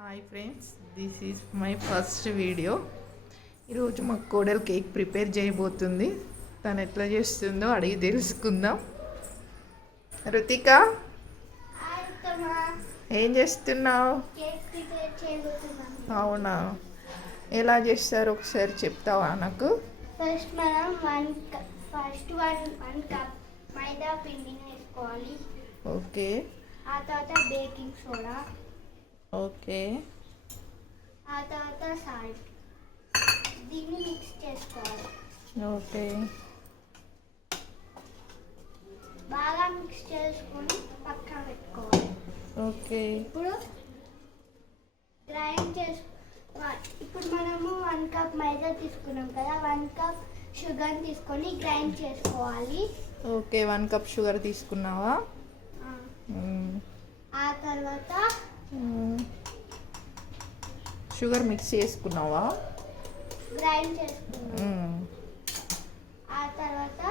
Hi friends, this is my first video. ఈరోజు మా కోడలు కేక్ ప్రిపేర్ చేయబోతుంది. తను ఎట్లా చేస్తుందో అడిగి తెలుసుకుందాం. రుతిక, ఏం చేస్తున్నావు? అవునా, ఎలా చేస్తారో ఒకసారి చెప్తావా నాకు? ఫస్ట్ మనం వన్ కప్ మైదా పిండిని వేసుకోవాలి. ఓకే. ఆ తర్వాత బేకింగ్ సోడా, ఓకే. ఆ తర్వాత సాల్ట్. దీన్ని మిక్స్ చేసుకోవాలి. ఓకే. బాగా మిక్స్ చేసుకొని పక్కన పెట్టుకోవాలి. ఓకే. ఇప్పుడు గ్రైండ్ ఇప్పుడు మనము 1 కప్ మైదా తీసుకున్నాం కదా, 1 కప్ షుగర్ తీసుకొని గ్రైండ్ చేసుకోవాలి. ఓకే, 1 కప్ షుగర్ తీసుకున్నావా? ఆ తర్వాత షుగర్ మిక్స్ చేసుకున్నావా? గ్రైండ్ చేసుకున్నాం. ఆ తర్వాత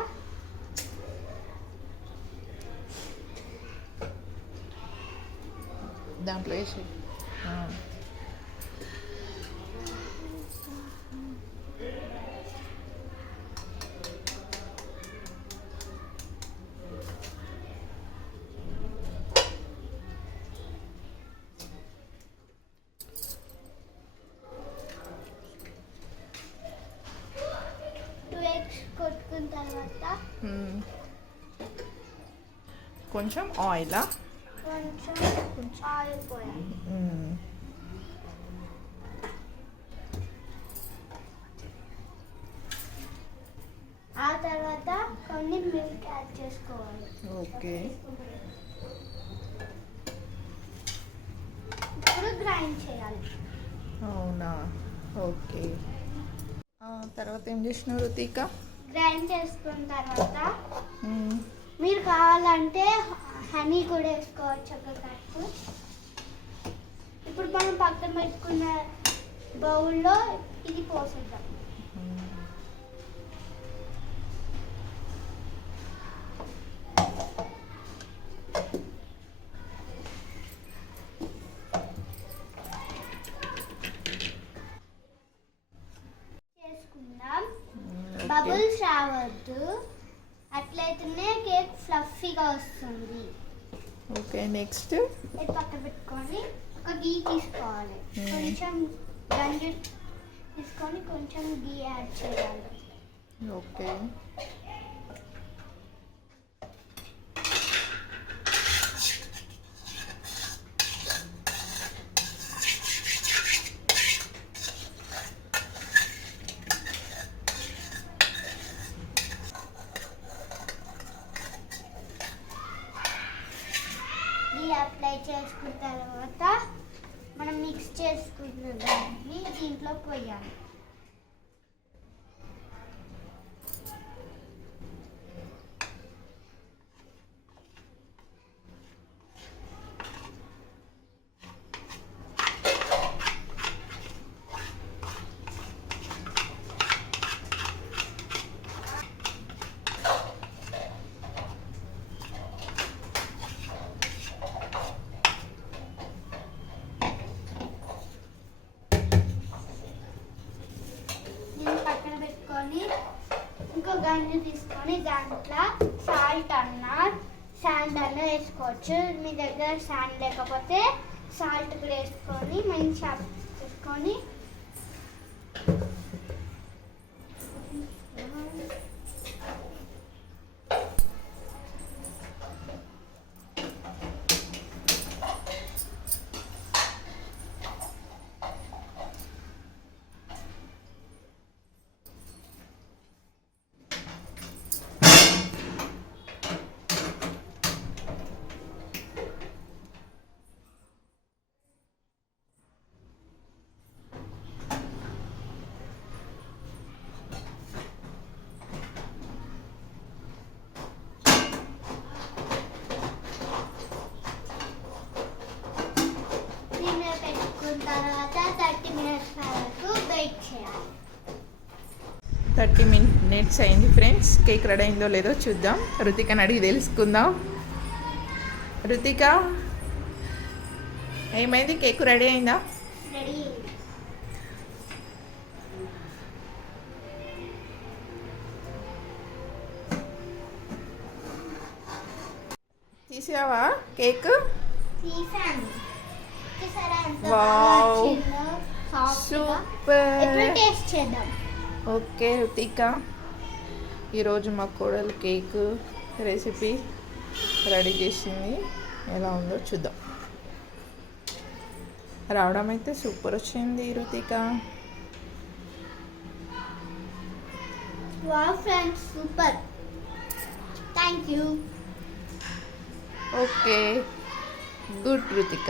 దాంట్లో వేసి 2 eggs కొట్టుకున్న తర్వాత కొంచెం ఆయిలా? కొంచెం ఆయిల్ పోయాలి. ఆ తర్వాత కొన్ని మిల్క్ యాడ్ చేసుకోవాలి. ఓకే. ఇప్పుడు గ్రైండ్ చేయాలి. అవునా, ఓకే. తర్వాత ఏం చేసినావు రుతిక? గ్రైండ్ చేసుకున్న తర్వాత మీరు కావాలంటే హనీ కూడా వేసుకోవచ్చు ఒక కప్పు. ఇప్పుడు మనం పక్కన పెట్టుకున్న బౌల్లో ఇది పోసేద్దాం. చేసుకుందాం. బబుల్స్ రావద్దు, అట్లయితేనే కేక్ ఫ్లఫీగా వస్తుంది. ఓకే, నెక్స్ట్ ఇది పక్కన పెట్టుకొని ఒక గీ తీసుకోవాలి. కొంచెం గంజు తీసుకొని కొంచెం గీ యాడ్ చేయాలి. ఓకే. అప్లై చేసుకున్న తర్వాత మనం మిక్స్ చేసుకున్న దాన్ని దీంట్లో పోయాలి. పక్కన పెట్టుకొని ఇంకో గంజు తీసుకొని దాంట్లో సాల్ట్ శాండ్ అన్న వేసుకోవచ్చు. మీ దగ్గర శాండ్ లేకపోతే సాల్ట్ కూడా వేసుకొని మంచిగా వేసుకొని తర్వాత 30 మినిట్స్ వరకు బేక్ చేయాలి. 30 మినిట్స్ అయింది ఫ్రెండ్స్. కేక్ రెడీ అయిందో లేదో చూద్దాం. రుతికని అడిగి తెలుసుకుందాం. రుతిక, ఏమైంది? కేక్ రెడీ అయిందా? రెడీ. తీసావా కేక్? తీసాను. చూసారా ఎంత వావ్. బాగా వచ్చిందో? సాఫ్ట్గా. ఇప్పుడు సూపర్. టేస్ట్ చేద్దాం. ఓకే రుతిక, ఈరోజు మా కోడలు కేక్ రెసిపీ రెడీ చేసింది. ఎలా ఉందో చూద్దాం. రావడం అయితే సూపర్ వచ్చింది Ruthika. Wow friends, super. Thank you. Okay, good Ruthika.